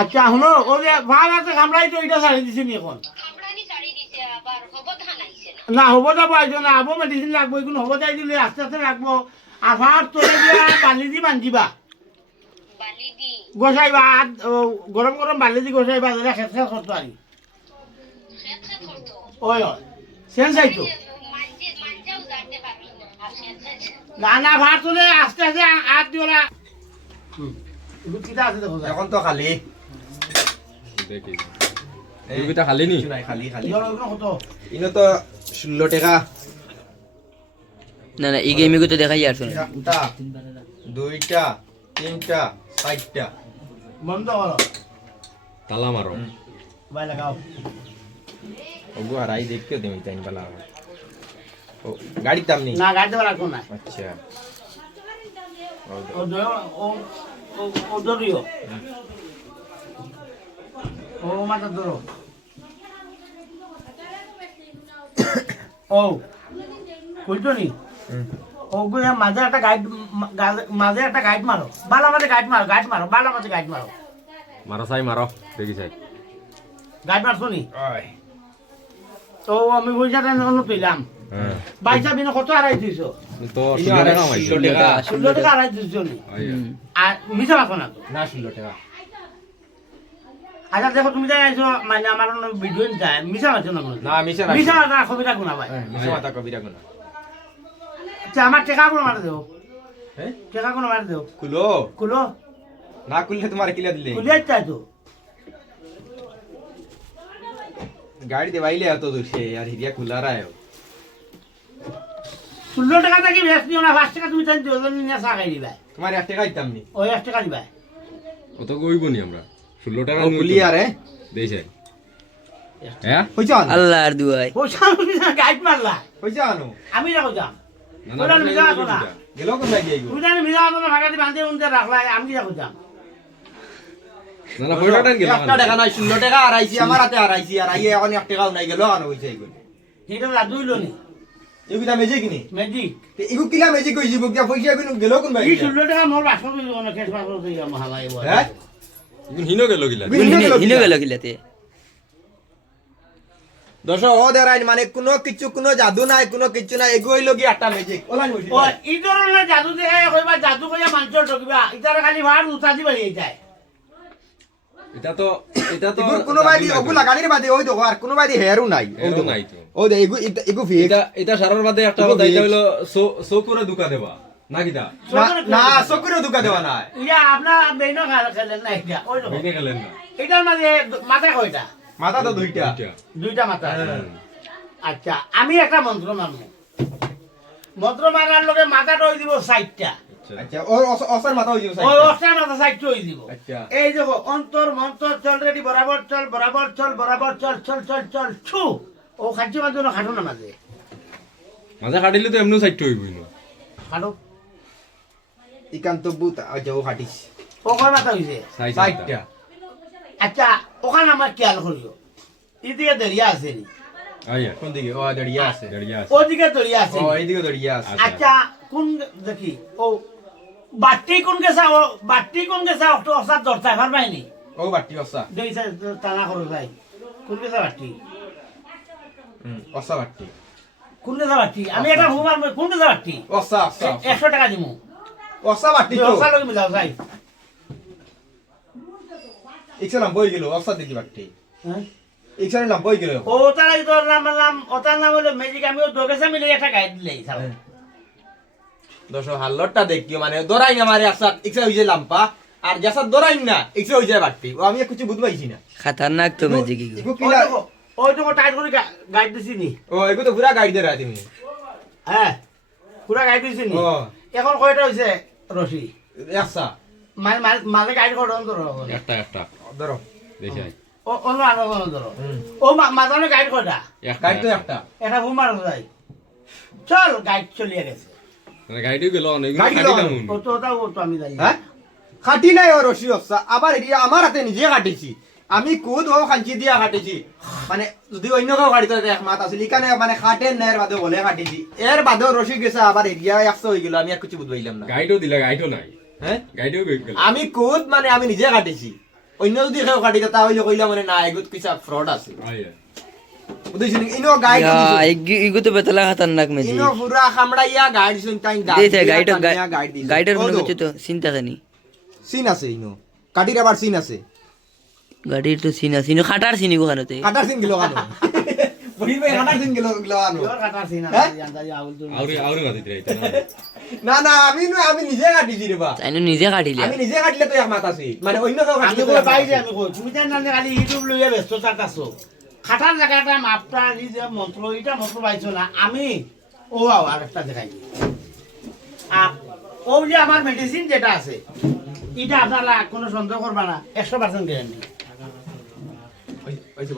আচ্ছা শুনো ও যে ভালো আছে কামড়াই তো এটা ছাড়ি দিছি নি এখন? না হব যাব আইছো না আবো মেডিসিন লাগবো এগুলো হব যাই দিলে আস্তে আস্তে রাখব আভার তোলে দিয়া বালি দি বান্ধিবা। ও, গরম গরম বালি দি গোসাইবা যেটা খেত খেত করতো আনি ওই সেন চাইতো না না ভাত তোলে আস্তে আস্তে আছে দেখো এখন তো খালি। দেখি। রুবিটা খালি নি? খালি খালি। ইনো তো ষোলো টাকা। না না এই গেমে তো দেখাই আর শুনে একটা দুইটা তিনটা চারটা বন্ধ করো তালা মারো ভাই লাগাও ওগু হারাই দেখতে দেমি টাইম পালা গাড়ির দাম নেই? না গাড়ি দেওয়া রাখো না। আচ্ছা। ও ও ধরো ও ও ও ধরিও। ও মাথা ধরো। ও বুঝছ নি? হুম। ও গুলো মাঝে একটা গাইড মাঝে একটা গাইড মারো। বালা মাঝে গাইড মারো গাইড মারো বালা মাঝে গাইড মারো। মারো চাই মারো দেখি চাই গাইড মারছো নি? তো আমি অন্য পেলাম। হ্যাঁ। বাইসা বিনা কত আড়াই দিছো তো ষোলো টাকা দিছো নি আর মিশা রাখো না তো না ষোলো টাকা। আচ্ছা দেখো তুমি যাই আইছো মানে আমার ভিডিও নিতে মিশা মারছো না গুনা ভাই। হ্যাঁ কবিরা কোনা আচ্ছা আমার টেকা কোনো মারে দেও। হ্যাঁ? টেকা কোনো মারে দেও। কুলো কুলো না কুললে তোমার কিলা দিলে। চাই তো গাড়ি দেবাইলে এত দূর সে আর হিরিয়া খুলা রায় ষোলো টাকা থেকে নিও না পাঁচ টাকা তুমি চাই দুজন নিয়ে চা খাই দিবা তোমার এক টাকা দিতাম নি ওই এক টাকা দিবা কত কইব নি আমরা? ষোলো টাকা ও কুলি আরে। দেই হ্যাঁ? হইছ আনো আল্লাহ আর দুয়াই তুমি গাইড মারলা। হইছ আনো আমি যাব যাম? না ওরা মিশা রাখো না গেল কোন লাগে এইগো তুমি জানি মিশা মারছো ভাগাতে বাঁধে উনতে রাখলা আমি কি যাব যাম। না না গেল একটা টাকা নাই ষোলো টাকা আড়াইছি আমার হাতে আড়াইছি আর আইয়ে এখন এক টাকাও নাই গেল আনো হইছে এইগুলো সেটা লাদু হইল নি এগুলা মেজে কিনি ম্যাজিক এগু কিলা মেজে কই যাব কিয়া পয়সা গুলো গেল কোন ভাই এই ষোলো টাকা মোর বাসন দিব না কেস বাসন দিব মহালাই হ্যাঁ ইগুন হিনো গেল গিলা। হিনো গেল? গেল? খিলাতে দর্শক ও দেরাইন মানে কোনো কিছু কোনো জাদু নাই কোনো কিছু নাই এগু হইল কি একটা মেজিক ওলান এই ধরনের জাদু দেখে কইবা জাদু কইয়া মানুষ ঠকিবা ইতার খালি ভাত উঠা দি যায়। এটা তো এটা তো কোনো বাইদি ওগু লাগানির বাদে ওই দেখো আর কোনো বাইদি হেয়ারও নাই ওই দেখো। নাই তো। ও দে এগু এটা- এগু এটা এটা সারার বাদে একটা কথা এটা হলো সো করে দুকা দেবা। না কিটা না না চকুরে দুকা দেওয়া নাই। ইয়া আপনার বেইন খেলেন না এটা ওই দেখো। ভেঙে গেলেন না। এটার মাঝে মাথা কয়টা? মাথা তো দুইটা। দুইটা। মাথা। আচ্ছা আমি একটা মন্ত্র মারবো মন্ত্র মারার লগে মাথাটা ওই দিব সাইডটা আচ্ছা। আচ্ছা ওর অস- অসার মাথা হই যাব ওই অষ্টার মাথা সাইডটা ওই দিব আচ্ছা। এই দেখো অন্তর মন্তর চল রেডি বরাবর চল বরাবর চল বরাবর চল চল চল চল ছু। ও খাচ্ছি মাঝে না খাটো না মাঝে। মাঝে কাটিলে তো এমনিও সাইড হইবই না। খাটো। ইকান্ত বুত আচ্ছা ও হাটিস ও কয় মাথা হইছে। সাইডটা আচ্ছা ওখানে আমার খেয়াল করিও। এদিকে দরিয়া আছে নি? আইয়া কোন দিকে? ও দড়িয়া আছে। আছে। ওদিকে দরিয়া আছে ও এইদিকে দড়িয়া আছে। আচ্ছা। আচ্ছা কোন দেখি? ও বাট্টি কোন গেছা ও বাট্টি কোন গেছা অটো অসাদ দরতা পারবাইনি ও বাটি অসা দুই সাইড টানা করো যাই কোন গেছা বাট্টি হুম অসা বাটি। কোন গেছা বাট্টি আমি একটা ঘুমার কোন গেছা বাট্টি অসা অসা একশো টাকা দিমু। অসা বাটি তো। অসা লগে মিলাও যাই। ইকসালাম বই গেল অসা দেখি বাটি। হ্যাঁ? ইকসালাম বই গেল ও তারা তোর নাম নাম ওটার নাম হলো ম্যাজিক আমি ও দোকেশে মিলে একটা গাইড দিলেই সারা দর্শক হাল্লরটা দেখিও মানে দরাই না মারে আসাত ইকসা হইছে লাম্পা। আর জাসাত দরাই না ইকসা হইছে বাটি ও আমি কিছু বুঝ পাইছি না। খাতারনাক তো ওই দেখো ওই দেখো টাইট করে গাইড দিছি নি। ও এগু তো পুরা গাইড দে রাতি মি হ্যাঁ পুরা গাইড দিছি নি। এখন কয়টা হইছে রশি? একসা মানে মানে- গাইড করো অন্তর একটা একটা। ধরো। দেখি ও অন্য আনো অন্য ধরো। ও গাইড কয়টা? গাইড তো একটা। এটা ঘুমার যাই চল গাইড চলিয়ে গেছে। মানে গাইডও গেল অনেক আমি জানি হ্যাঁ? খাটি নাই ও রশি আবার এটি আমার হাতে নিজে কাটিছি আমি কুদ ও খাঞ্চি দিয়া কাটিছি মানে যদি অন্য কেউ কাটিত এক মাত আছিল ইকানে মানে খাটে নের বাদে বলে কাটিছি এর বাদেও রশি গেছে আবার এরিয়া একশো হয়ে গেল আমি আর কিছু বুঝবাইলাম না। গাইডও দিলা গাইডও নাই। হ্যাঁ গাড়িও গেল। আমি কুদ মানে আমি নিজে কাটিছি অন্য যদি কেউ কাটি তাহলে কইলা মানে না এগুত কিসা ফ্রড আছে। তো সিন আছে সিন খাটার সিন গেল না না আমি আমি নিজে কাটিছি রে বা তাই নিজে কাটিলে আমি নিজে কাটলে তো এক মাত আছে মানে অন্য কেউ আমি কাটলে তো কই এক মাত বাইরে আছে। আমি কই তুমি তাই খালি ইউটিউব লইয়া ব্যস্ত থাকাছো খাটার জায়গাটা, মাপটা, এই যে মন্ত্র এটা মন্ত্র পাইছো না, আমি, ও আর একটা দেখাই। ও যে আমার মেডিসিন যেটা আছে, এটা আপনারা কোনো সন্দেহ করবা না, একশো পার্সেন্ট গ্যারান্টি